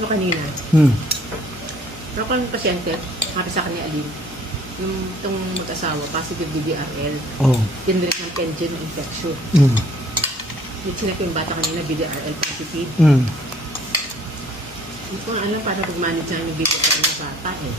mo kanina. Pero kung yung pasyente, sabi sa kanya Alin, yung itong mag-asawa, positive BDRL. Tinrik ng pengine infection. Yung sinabi yung bata kanina, BDRL positive. Hindi ko alam paano pag-manage na yung BDRL ng bata eh.